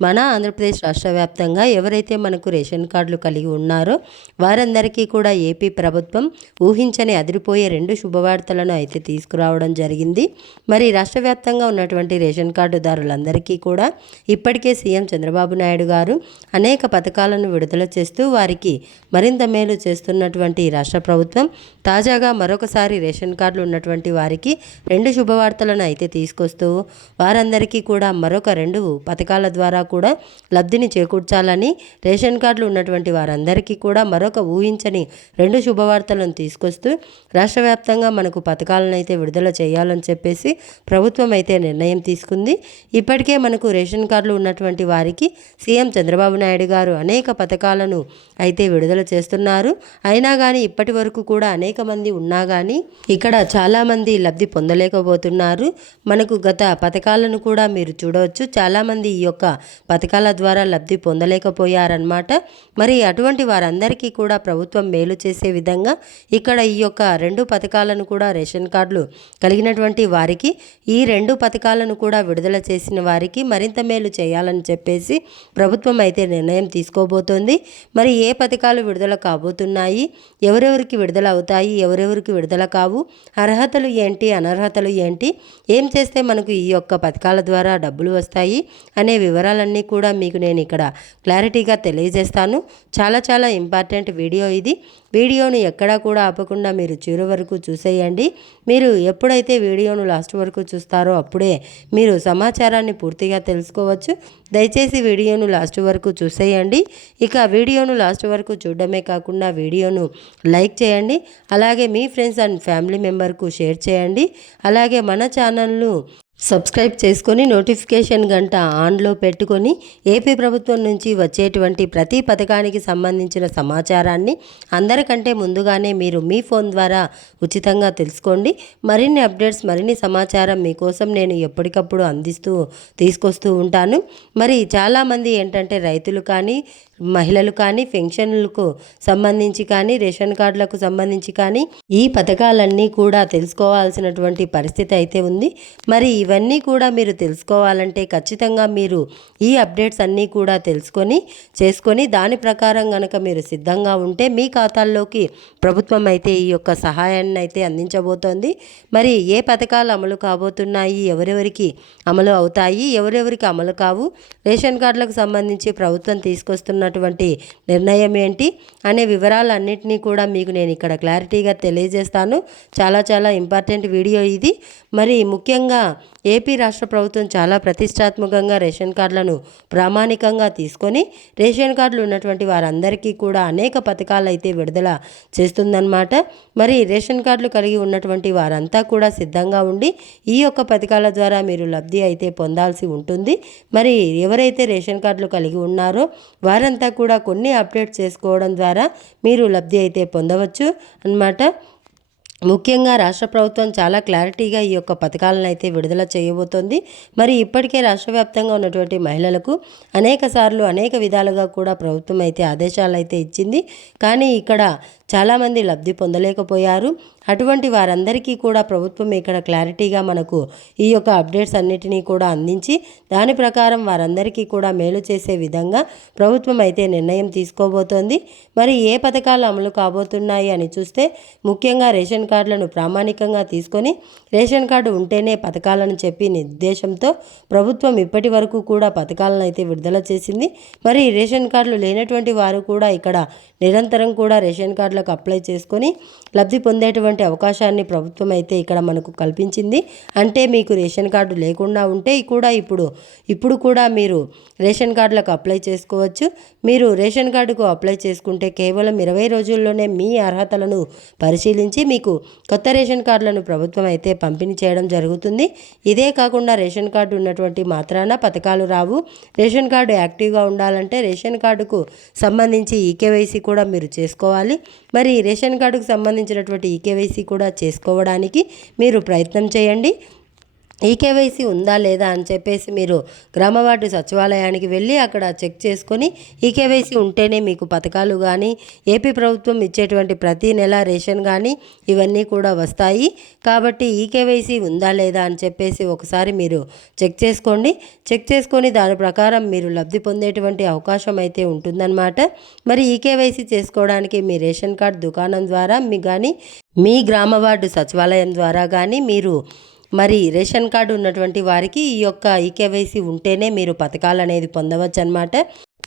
మన ఆంధ్రప్రదేశ్ రాష్ట్ర వ్యాప్తంగా ఎవరైతే మనకు రేషన్ కార్డులు కలిగి ఉన్నారో వారందరికీ కూడా ఏపీ ప్రభుత్వం ఊహించని అదిరిపోయే రెండు శుభవార్తలను అయితే తీసుకురావడం జరిగింది. మరి రాష్ట్ర వ్యాప్తంగా ఉన్నటువంటి రేషన్ కార్డుదారులందరికీ కూడా ఇప్పటికే సీఎం చంద్రబాబు నాయుడు గారు అనేక పథకాలను విడుదల చేస్తూ వారికి మరింత మేలు చేస్తున్నటువంటి రాష్ట్ర ప్రభుత్వం తాజాగా మరొకసారి రేషన్ కార్డులు ఉన్నటువంటి వారికి రెండు శుభవార్తలను అయితే తీసుకొస్తూ వారందరికీ కూడా మరొక రెండు పథకాల ద్వారా కూడా లబ్ధిని చేకూర్చాలని రేషన్ కార్డులు ఉన్నటువంటి వారందరికీ కూడా మరొక ఊహించని రెండు శుభవార్తలను తీసుకొస్తూ రాష్ట్ర వ్యాప్తంగా మనకు పథకాలను అయితే విడుదల చేయాలని చెప్పేసి ప్రభుత్వం అయితే నిర్ణయం తీసుకుంది. ఇప్పటికే మనకు రేషన్ కార్డులు ఉన్నటువంటి వారికి సీఎం చంద్రబాబు నాయుడు గారు అనేక పథకాలను అయితే విడుదల చేస్తున్నారు. అయినా కానీ ఇప్పటి వరకు కూడా అనేక మంది ఉన్నా కానీ ఇక్కడ చాలామంది లబ్ధి పొందలేకపోతున్నారు. మనకు గత పథకాలను కూడా మీరు చూడవచ్చు. చాలామంది ఈ యొక్క పథకాల ద్వారా లబ్ధి పొందలేకపోయారన్నమాట. మరి అటువంటి వారందరికీ కూడా ప్రభుత్వం మేలు చేసే విధంగా ఇక్కడ ఈ యొక్క రెండు పథకాలను కూడా రేషన్ కార్డులు కలిగినటువంటి వారికి ఈ రెండు పథకాలను కూడా విడుదల చేసిన వారికి మరింత మేలు చేయాలని చెప్పేసి ప్రభుత్వం అయితే నిర్ణయం తీసుకోబోతోంది. మరి ఏ పథకాలు విడుదల కాబోతున్నాయి? ఎవరెవరికి విడుదల అవుతాయి? ఎవరెవరికి విడుదల కావు? అర్హతలు ఏంటి? అనర్హతలు ఏంటి? ఏం చేస్తే మనకు ఈ యొక్క పథకాల ద్వారా డబ్బులు వస్తాయి? అనే వివరాలు విషయాలన్నీ కూడా మీకు నేను ఇక్కడ క్లారిటీగా తెలియజేస్తాను. చాలా చాలా ఇంపార్టెంట్ వీడియో ఇది. వీడియోను ఎక్కడా కూడా ఆపకుండా మీరు చివరి వరకు చూసేయండి. మీరు ఎప్పుడైతే వీడియోను లాస్ట్ వరకు చూస్తారో అప్పుడే మీరు సమాచారాన్ని పూర్తిగా తెలుసుకోవచ్చు. దయచేసి వీడియోను లాస్ట్ వరకు చూసేయండి. ఇక వీడియోను లాస్ట్ వరకు చూడడమే కాకుండా వీడియోను లైక్ చేయండి. అలాగే మీ ఫ్రెండ్స్ అండ్ ఫ్యామిలీ మెంబర్కు షేర్ చేయండి. అలాగే మన ఛానల్ను సబ్స్క్రైబ్ చేసుకొని నోటిఫికేషన్ గంట ఆన్లో పెట్టుకొని ఏపీ ప్రభుత్వం నుంచి వచ్చేటువంటి ప్రతి పథకానికి సంబంధించిన సమాచారాన్ని అందరికంటే ముందుగానే మీరు మీ ఫోన్ ద్వారా ఉచితంగా తెలుసుకోండి. మరిన్ని అప్డేట్స్ మరిన్ని సమాచారం మీకోసం నేను ఎప్పటికప్పుడు అందిస్తూ తీసుకొస్తూ ఉంటాను. మరి చాలామంది ఏంటంటే రైతులు కానీ మహిళలు కానీ పెన్షన్లకు సంబంధించి కానీ రేషన్ కార్డులకు సంబంధించి కానీ ఈ పథకాలన్నీ కూడా తెలుసుకోవాల్సినటువంటి పరిస్థితి అయితే ఉంది. మరి ఇవన్నీ కూడా మీరు తెలుసుకోవాలంటే ఖచ్చితంగా మీరు ఈ అప్డేట్స్ అన్నీ కూడా తెలుసుకొని చేసుకొని దాని ప్రకారం కనుక మీరు సిద్ధంగా ఉంటే మీ ఖాతాల్లోకి ప్రభుత్వం అయితే ఈ యొక్క సహాయాన్ని అయితే అందించబోతోంది. మరి ఏ పథకాలు అమలు కాబోతున్నాయి? ఎవరెవరికి అమలు అవుతాయి? ఎవరెవరికి అమలు కావు? రేషన్ కార్డులకు సంబంధించి ప్రభుత్వం తీసుకొస్తున్నటువంటి నిర్ణయం ఏంటి? అనే వివరాలన్నింటినీ కూడా మీకు నేను ఇక్కడ క్లారిటీగా తెలియజేస్తాను. చాలా చాలా ఇంపార్టెంట్ వీడియో ఇది. మరి ముఖ్యంగా ఏపీ రాష్ట్ర ప్రభుత్వం చాలా ప్రతిష్టాత్మకంగా రేషన్ కార్డులను ప్రామాణికంగా తీసుకొని రేషన్ కార్డులు ఉన్నటువంటి వారందరికీ కూడా అనేక పథకాలు అయితే విడుదల చేస్తుందన్నమాట. మరి రేషన్ కార్డులు కలిగి ఉన్నటువంటి వారంతా కూడా సిద్ధంగా ఉండి ఈ యొక్క పథకాల ద్వారా మీరు లబ్ధి అయితే పొందాల్సి ఉంటుంది. మరి ఎవరైతే రేషన్ కార్డులు కలిగి ఉన్నారో వారంతా కూడా కొన్ని అప్డేట్ చేసుకోవడం ద్వారా మీరు లబ్ధి అయితే పొందవచ్చు అన్నమాట. ముఖ్యంగా రాష్ట్ర ప్రభుత్వం చాలా క్లారిటీగా ఈ యొక్క పథకాలను అయితే విడుదల చేయబోతోంది. మరి ఇప్పటికే రాష్ట్ర వ్యాప్తంగా ఉన్నటువంటి మహిళలకు అనేక సార్లు అనేక విధాలుగా కూడా ప్రభుత్వం అయితే ఆదేశాలు అయితే ఇచ్చింది. కానీ ఇక్కడ చాలామంది లబ్ధి పొందలేకపోయారు. అటువంటి వారందరికీ కూడా ప్రభుత్వం ఇక్కడ క్లారిటీగా మనకు ఈ యొక్క అప్డేట్స్ అన్నిటినీ కూడా అందించి దాని ప్రకారం వారందరికీ కూడా మేలు చేసే విధంగా ప్రభుత్వం అయితే నిర్ణయం తీసుకోబోతోంది. మరి ఏ పథకాలు అమలు కాబోతున్నాయి అని చూస్తే ముఖ్యంగా రేషన్ కార్డులను ప్రామాణికంగా తీసుకొని రేషన్ కార్డు ఉంటేనే పథకాలను చెప్పి నిర్దేశంతో ప్రభుత్వం ఇప్పటి వరకు కూడా పథకాలను అయితే విడుదల చేసింది. మరి రేషన్ కార్డులు లేనటువంటి వారు కూడా ఇక్కడ నిరంతరం కూడా రేషన్ కార్డులకు అప్లై చేసుకొని లబ్ధి పొందేటువంటి అవకాశాన్ని ప్రభుత్వం అయితే ఇక్కడ మనకు కల్పించింది. అంటే మీకు రేషన్ కార్డు లేకుండా ఉంటే కూడా ఇప్పుడు ఇప్పుడు కూడా మీరు రేషన్ కార్డులకు అప్లై చేసుకోవచ్చు. మీరు రేషన్ కార్డుకు అప్లై చేసుకుంటే కేవలం ఇరవై రోజుల్లోనే మీ అర్హతలను పరిశీలించి మీకు కొత్త రేషన్ కార్డులను ప్రభుత్వం అయితే పంపిణీ చేయడం జరుగుతుంది. ఇదే కాకుండా రేషన్ కార్డు ఉన్నటువంటి మాత్రాన పథకాలు రావు. రేషన్ కార్డు యాక్టివ్గా ఉండాలంటే రేషన్ కార్డుకు సంబంధించి ఈకేవైసీ కూడా మీరు చేసుకోవాలి. మరి రేషన్ కార్డుకు సంబంధించినటువంటి ఈకేవైసీ కూడా చేసుకోవడానికి మీరు ప్రయత్నం చేయండి. ఈ కేవైసీ ఉందా లేదా అని చెప్పేసి మీరు గ్రామ వార్డు సచివాలయానికి వెళ్ళి అక్కడ చెక్ చేసుకొని ఈ కేవైసీ ఉంటేనే మీకు పథకాలు కానీ ఏపీ ప్రభుత్వం ఇచ్చేటువంటి ప్రతి నెల రేషన్ కానీ ఇవన్నీ కూడా వస్తాయి. కాబట్టి ఈ కేవైసీ ఉందా లేదా అని చెప్పేసి ఒకసారి మీరు చెక్ చేసుకోండి. చెక్ చేసుకొని దాని ప్రకారం మీరు లబ్ధి పొందేటువంటి అవకాశం అయితే ఉంటుందన్నమాట. మరి ఈ కేవైసీ చేసుకోవడానికి మీ రేషన్ కార్డ్ దుకాణం ద్వారా మీ కానీ మీ గ్రామ వార్డు సచివాలయం ద్వారా కానీ మీరు మరి రేషన్ కార్డు ఉన్నటువంటి వారికి ఈ యొక్క ఈకేవైసీ ఉంటేనే మీరు పథకాలు అనేది పొందవచ్చు అనమాట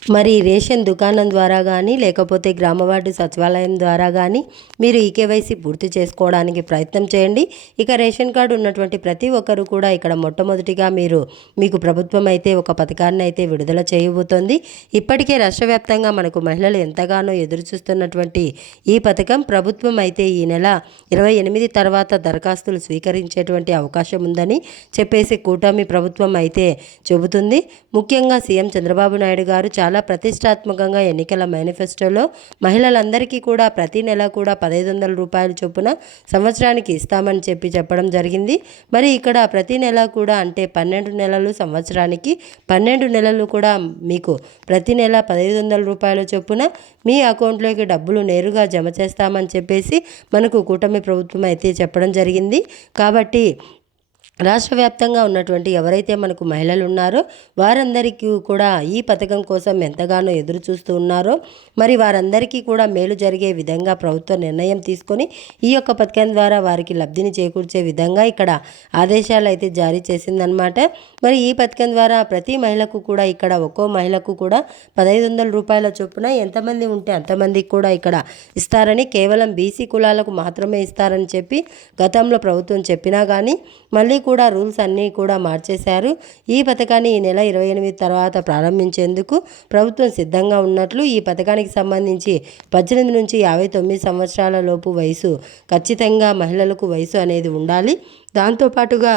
మరి రేషన్ దుకాణం ద్వారా కానీ లేకపోతే గ్రామ వార్డు సచివాలయం ద్వారా కానీ మీరు ఈ కేవైసీ పూర్తి చేసుకోవడానికి ప్రయత్నం చేయండి. ఇక రేషన్ కార్డు ఉన్నటువంటి ప్రతి ఒక్కరు కూడా ఇక్కడ మొట్టమొదటిగా మీరు మీకు ప్రభుత్వం అయితే ఒక పథకాన్ని అయితే విడుదల చేయబోతోంది. ఇప్పటికే రాష్ట్ర వ్యాప్తంగా మనకు మహిళలు ఎంతగానో ఎదురు చూస్తున్నటువంటి ఈ పథకం ప్రభుత్వం అయితే ఈ నెల ఇరవై ఎనిమిది తర్వాత దరఖాస్తులు స్వీకరించేటువంటి అవకాశం ఉందని చెప్పేసి కూటమి ప్రభుత్వం అయితే చెబుతుంది. ముఖ్యంగా సీఎం చంద్రబాబు నాయుడు గారు చాలా ప్రతిష్టాత్మకంగా ఎన్నికల మేనిఫెస్టోలో మహిళలందరికీ కూడా ప్రతి నెల కూడా పదహైదు వందల రూపాయల చొప్పున సంవత్సరానికి ఇస్తామని చెప్పి చెప్పడం జరిగింది. మరి ఇక్కడ ప్రతి నెల కూడా అంటే పన్నెండు నెలలు సంవత్సరానికి పన్నెండు నెలలు కూడా మీకు ప్రతి నెల పదహైదు వందల రూపాయల చొప్పున మీ అకౌంట్లోకి డబ్బులు నేరుగా జమ చేస్తామని చెప్పేసి మనకు కూటమి ప్రభుత్వం అయితే చెప్పడం జరిగింది. కాబట్టి రాష్ట్ర వ్యాప్తంగా ఉన్నటువంటి ఎవరైతే మనకు మహిళలు ఉన్నారో వారందరికీ కూడా ఈ పథకం కోసం ఎంతగానో ఎదురు చూస్తూ ఉన్నారో మరి వారందరికీ కూడా మేలు జరిగే విధంగా ప్రభుత్వం నిర్ణయం తీసుకొని ఈ యొక్క పథకం ద్వారా వారికి లబ్ధిని చేకూర్చే విధంగా ఇక్కడ ఆదేశాలు అయితే జారీ చేసిందనమాట మరి ఈ పథకం ద్వారా ప్రతి మహిళకు కూడా ఇక్కడ ఒక్కో మహిళకు కూడా పదహైదు వందల రూపాయల చొప్పున ఎంతమంది ఉంటే అంతమందికి కూడా ఇక్కడ ఇస్తారని కేవలం బీసీ కులాలకు మాత్రమే ఇస్తారని చెప్పి గతంలో ప్రభుత్వం చెప్పినా కానీ మళ్ళీ కూడా రూల్స్ అన్నీ కూడా మార్చేశారు. ఈ పథకాన్ని ఈ నెల ఇరవై ఎనిమిది తర్వాత ప్రారంభించేందుకు ప్రభుత్వం సిద్ధంగా ఉన్నట్లు ఈ పథకానికి సంబంధించి పద్దెనిమిది నుంచి యాభై తొమ్మిది సంవత్సరాల లోపు వయసు ఖచ్చితంగా మహిళలకు వయసు అనేది ఉండాలి. దాంతోపాటుగా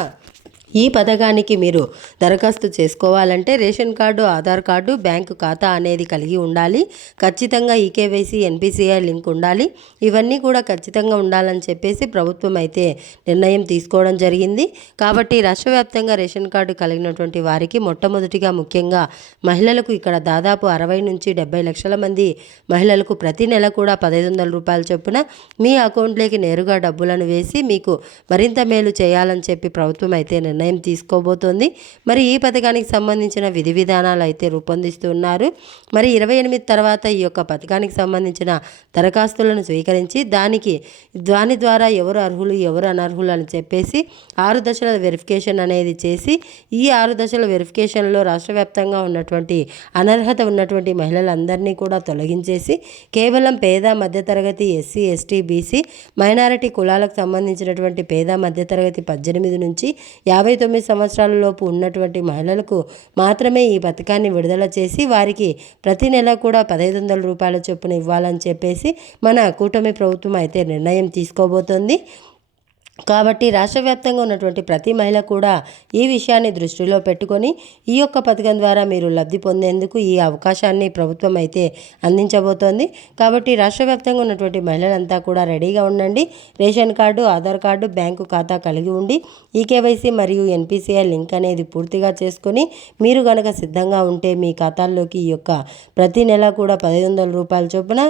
ఈ పథకానికి మీరు దరఖాస్తు చేసుకోవాలంటే ration card Aadhaar card bank ఖాతా అనేది కలిగి ఉండాలి. ఖచ్చితంగా ఈకేవైసీ ఎన్పిసిఐ లింక్ ఉండాలి. ఇవన్నీ కూడా ఖచ్చితంగా ఉండాలని చెప్పేసి ప్రభుత్వం అయితే నిర్ణయం తీసుకోవడం జరిగింది. కాబట్టి రాష్ట్ర వ్యాప్తంగా రేషన్ కార్డు కలిగినటువంటి వారికి మొట్టమొదటిగా ముఖ్యంగా మహిళలకు ఇక్కడ దాదాపు అరవై నుంచి డెబ్బై లక్షల మంది మహిళలకు ప్రతి నెల కూడా పదహైదు వందల రూపాయల చొప్పున మీ అకౌంట్లోకి నేరుగా డబ్బులను వేసి మీకు మరింత మేలు చేయాలని చెప్పి ప్రభుత్వం అయితే నిర్ణయం నిర్ణయం తీసుకోబోతోంది. మరి ఈ పథకానికి సంబంధించిన విధి విధానాలు అయితే రూపొందిస్తున్నారు. మరి ఇరవై ఎనిమిది తర్వాత ఈ యొక్క పథకానికి సంబంధించిన దరఖాస్తులను స్వీకరించి దానికి దాని ద్వారా ఎవరు అర్హులు ఎవరు అనర్హులు అని చెప్పేసి ఆరు దశల వెరిఫికేషన్ అనేది చేసి ఈ ఆరు దశల వెరిఫికేషన్లో రాష్ట్ర వ్యాప్తంగా ఉన్నటువంటి అనర్హత ఉన్నటువంటి మహిళలందరినీ కూడా తొలగించేసి కేవలం పేద మధ్యతరగతి ఎస్సీ ఎస్టీ బీసీ మైనారిటీ కులాలకు సంబంధించినటువంటి పేద మధ్యతరగతి పద్దెనిమిది నుంచి యాభై తొమ్మిది సంవత్సరాల లోపు ఉన్నటువంటి మహిళలకు మాత్రమే ఈ పథకాన్ని విడుదల చేసి వారికి ప్రతి నెల కూడా పదహైదు వందల రూపాయల చొప్పున ఇవ్వాలని చెప్పేసి మన కూటమి ప్రభుత్వం అయితే నిర్ణయం తీసుకోబోతోంది. కాబట్టి రాష్ట్ర వ్యాప్తంగా ఉన్నటువంటి ప్రతి మహిళ కూడా ఈ విషయాన్ని దృష్టిలో పెట్టుకొని ఈ యొక్క పథకం ద్వారా మీరు లబ్ధి పొందేందుకు ఈ అవకాశాన్ని ప్రభుత్వం అయితే అందించబోతోంది. కాబట్టి రాష్ట్ర వ్యాప్తంగా ఉన్నటువంటి మహిళలంతా కూడా రెడీగా ఉండండి. Ration card Aadhaar card bank ఖాతా కలిగి ఉండి ఈకేవైసీ మరియు ఎన్పిసిఐ లింక్ అనేది పూర్తిగా చేసుకొని మీరు కనుక సిద్ధంగా ఉంటే మీ ఖాతాల్లోకి ఈ యొక్క ప్రతి నెల కూడా పదిహేను వందల రూపాయల చొప్పున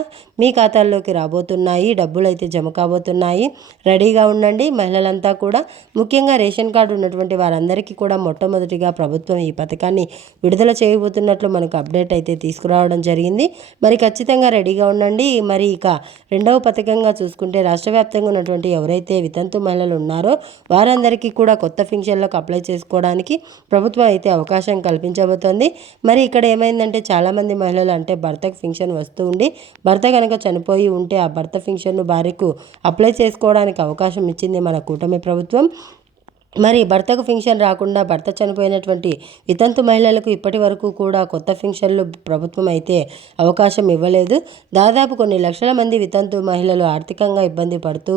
మీ ఖాతాల్లోకి రాబోతున్నాయి. డబ్బులు అయితే జమ కాబోతున్నాయి. రెడీగా ఉండండి. మహిళలంతా కూడా ముఖ్యంగా రేషన్ కార్డు ఉన్నటువంటి వారందరికీ కూడా మొట్టమొదటిగా ప్రభుత్వం ఈ పథకాన్ని విడుదల చేయబోతున్నట్లు మనకు అప్డేట్ అయితే తీసుకురావడం జరిగింది. మరి ఖచ్చితంగా రెడీగా ఉండండి. మరి ఇక రెండవ పథకంగా చూసుకుంటే రాష్ట్ర వ్యాప్తంగా ఉన్నటువంటి ఎవరైతే వితంతు మహిళలు ఉన్నారో వారందరికీ కూడా కొత్త ఫింక్షన్లకు అప్లై చేసుకోవడానికి ప్రభుత్వం అయితే అవకాశం కల్పించబోతోంది. మరి ఇక్కడ ఏమైందంటే చాలామంది మహిళలు అంటే భర్తకు ఫింక్షన్ వస్తూ ఉండి భర్త కనుక చనిపోయి ఉంటే ఆ భర్త ఫింక్షన్ను భార్యకు అప్లై చేసుకోవడానికి అవకాశం ఇచ్చింది మన కూటమి ప్రభుత్వం. మరి భర్తకు ఫింక్షన్ రాకుండా భర్త చనిపోయినటువంటి వితంతు మహిళలకు ఇప్పటి వరకు కూడా కొత్త ఫింక్షన్లు ప్రభుత్వం అయితే అవకాశం ఇవ్వలేదు. దాదాపు కొన్ని లక్షల మంది వితంతు మహిళలు ఆర్థికంగా ఇబ్బంది పడుతూ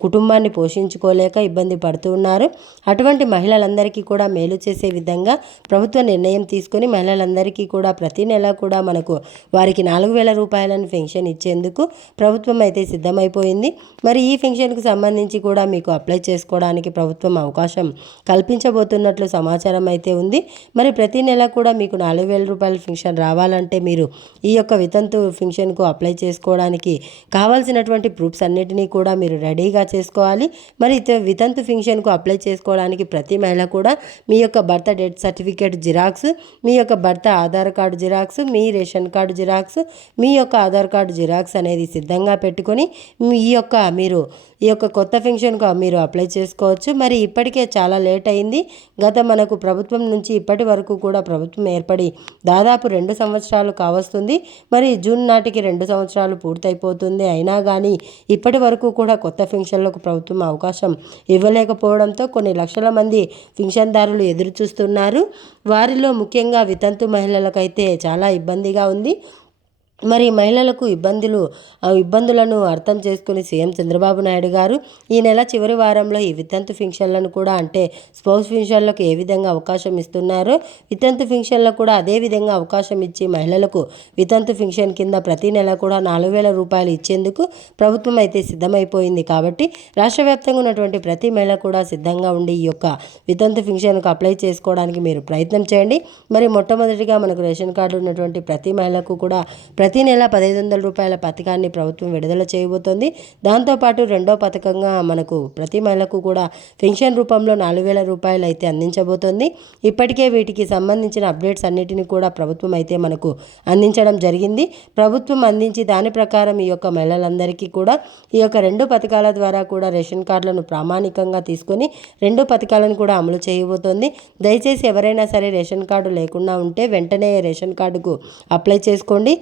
కుటుంబాన్ని పోషించుకోలేక ఇబ్బంది పడుతూ ఉన్నారు. అటువంటి మహిళలందరికీ కూడా మేలు చేసే విధంగా ప్రభుత్వ నిర్ణయం తీసుకొని మహిళలందరికీ కూడా ప్రతి నెల కూడా మనకు వారికి నాలుగు వేల రూపాయలను పెన్షన్ ఇచ్చేందుకు ప్రభుత్వం అయితే సిద్ధమైపోయింది. మరి ఈ పెన్షన్కు సంబంధించి కూడా మీకు అప్లై చేసుకోవడానికి ప్రభుత్వం అవకాశం కల్పించబోతున్నట్లు సమాచారం అయితే ఉంది. మరి ప్రతి నెల కూడా మీకు నాలుగు వేల రూపాయల పెన్షన్ రావాలంటే మీరు ఈ యొక్క వితంతు పెన్షన్కు అప్లై చేసుకోవడానికి కావాల్సినటువంటి ప్రూఫ్స్ అన్నిటినీ కూడా మీరు రెడీ రెడీగా చేసుకోవాలి. మరి వితంతు ఫింక్షన్కు అప్లై చేసుకోవడానికి ప్రతి మహిళ కూడా మీ యొక్క భర్త డెత్ సర్టిఫికేట్ జిరాక్స్ మీ యొక్క భర్త ఆధార్ కార్డు జిరాక్స్ మీ రేషన్ కార్డు జిరాక్స్ మీ యొక్క ఆధార్ కార్డు జిరాక్స్ అనేది సిద్ధంగా పెట్టుకొని మీ ఈ యొక్క మీరు ఈ యొక్క కొత్త పెన్షన్కు మీరు అప్లై చేసుకోవచ్చు. మరి ఇప్పటికే చాలా లేట్ అయింది. గత మనకు ప్రభుత్వం నుంచి ఇప్పటి వరకు కూడా ప్రభుత్వం ఏర్పడి దాదాపు రెండు సంవత్సరాలు కావస్తుంది. మరి జూన్ నాటికి రెండు సంవత్సరాలు పూర్తయిపోతుంది. అయినా కానీ ఇప్పటి వరకు కూడా కొత్త పెన్షన్లకు ప్రభుత్వం అవకాశం ఇవ్వలేకపోవడంతో కొన్ని లక్షల మంది పింఛన్దారులు ఎదురు చూస్తున్నారు వారిలో ముఖ్యంగా వితంతు మహిళలకైతే చాలా ఇబ్బందిగా ఉంది. మరి మహిళలకు ఇబ్బందులు ఇబ్బందులను అర్థం చేసుకుని సీఎం చంద్రబాబు నాయుడు గారు ఈ నెల చివరి వారంలో ఈ వితంతు ఫింక్షన్లను కూడా అంటే స్పౌస్ ఫింక్షన్లకు ఏ విధంగా అవకాశం ఇస్తున్నారో వితంతు ఫింక్షన్లకు కూడా అదే విధంగా అవకాశం ఇచ్చి మహిళలకు వితంతు ఫింక్షన్ కింద ప్రతి నెల కూడా నాలుగు వేల రూపాయలు ఇచ్చేందుకు ప్రభుత్వం అయితే సిద్ధమైపోయింది. కాబట్టి రాష్ట్ర వ్యాప్తంగా ఉన్నటువంటి ప్రతి మహిళ కూడా సిద్ధంగా ఉండి ఈ యొక్క వితంతు ఫింక్షన్కు అప్లై చేసుకోవడానికి మీరు ప్రయత్నం చేయండి. మరి మొట్టమొదటిగా మనకు రేషన్ కార్డు ఉన్నటువంటి ప్రతి మహిళకు కూడా ప్రతి నెల పదహైదు వందల రూపాయల పథకాన్ని ప్రభుత్వం విడుదల చేయబోతోంది. దాంతోపాటు రెండో పథకంగా మనకు ప్రతి మహిళకు కూడా పెన్షన్ రూపంలో నాలుగు వేల రూపాయలు అయితే అందించబోతోంది. ఇప్పటికే వీటికి సంబంధించిన అప్డేట్స్ అన్నిటిని కూడా ప్రభుత్వం అయితే మనకు అందించడం జరిగింది. ప్రభుత్వం అందించి దాని ప్రకారం ఈ యొక్క మహిళలందరికీ కూడా ఈ యొక్క రెండు పథకాల ద్వారా కూడా రేషన్ కార్డులను ప్రామాణికంగా తీసుకొని రెండు పథకాలను కూడా అమలు చేయబోతోంది. దయచేసి ఎవరైనా సరే రేషన్ కార్డు లేకుండా ఉంటే వెంటనే రేషన్ కార్డుకు అప్లై చేసుకోండి.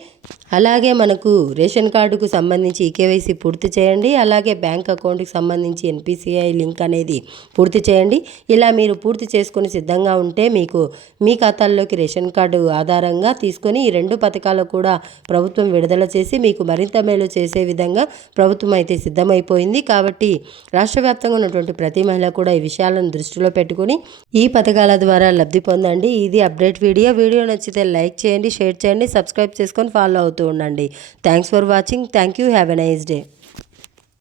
అలాగే మనకు రేషన్ కార్డుకు సంబంధించి ఈకేవైసీ పూర్తి చేయండి. అలాగే బ్యాంక్ అకౌంట్కి సంబంధించి ఎన్పిసిఐ లింక్ అనేది పూర్తి చేయండి. ఇలా మీరు పూర్తి చేసుకొని సిద్ధంగా ఉంటే మీకు మీ ఖాతాల్లోకి రేషన్ కార్డు ఆధారంగా తీసుకొని ఈ రెండు పథకాలు కూడా ప్రభుత్వం విడుదల చేసి మీకు మరింత మేలు చేసే విధంగా ప్రభుత్వం అయితే సిద్ధమైపోయింది. కాబట్టి రాష్ట్ర వ్యాప్తంగా ఉన్నటువంటి ప్రతి మహిళ కూడా ఈ విషయాలను దృష్టిలో పెట్టుకొని ఈ పథకాల ద్వారా లబ్ధి పొందండి. ఇది అప్డేట్ వీడియో. వీడియో నచ్చితే లైక్ చేయండి షేర్ చేయండి సబ్స్క్రైబ్ చేసుకొని ఫాలో అవుతూ ఉండండి. Thanks for watching thank you have a nice day